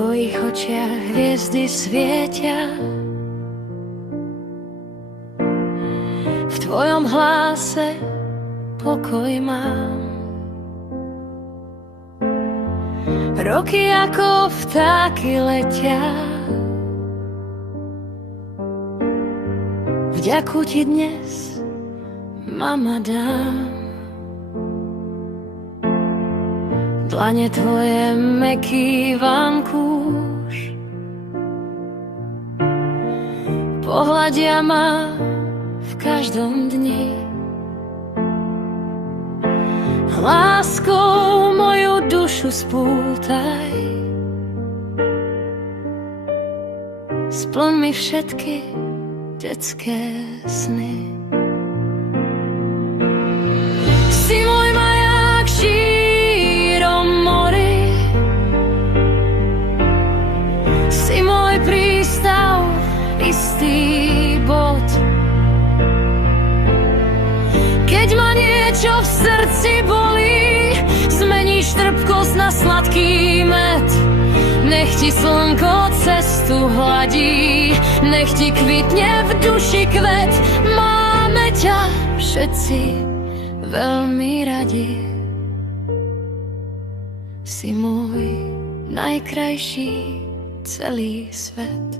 tvojich očiach hviezdy svietia, v tvojom hlase pokoj mám. Roky ako vtáky letia, vďaku ti dnes, mama, dám. Dlane tvoje mäkký vankúš pohľadia ma v každom dni. Láskou moju dušu spútaj, splň mi všetky detské sny. Si môj maják šírom mori, si môj prístav, istý bod. Keď ma niečo v srdci bolí, zmeníš trpkosť na sladký med. Nech ti slnko cestu hladí, nech ti kvitne v duši kvet. Máme ťa všetci veľmi radi. Si môj najkrajší celý svet.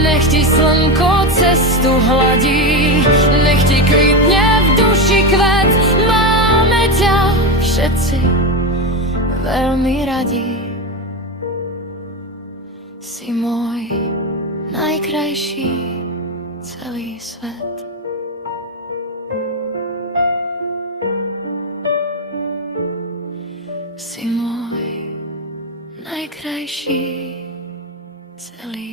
Nech ti slnko cestu hladí, nech ti kvitne v duši kvet. Máme ťa všetci veľmi radi. Si môj najkrajší celý svet. Si môj najkrajší celý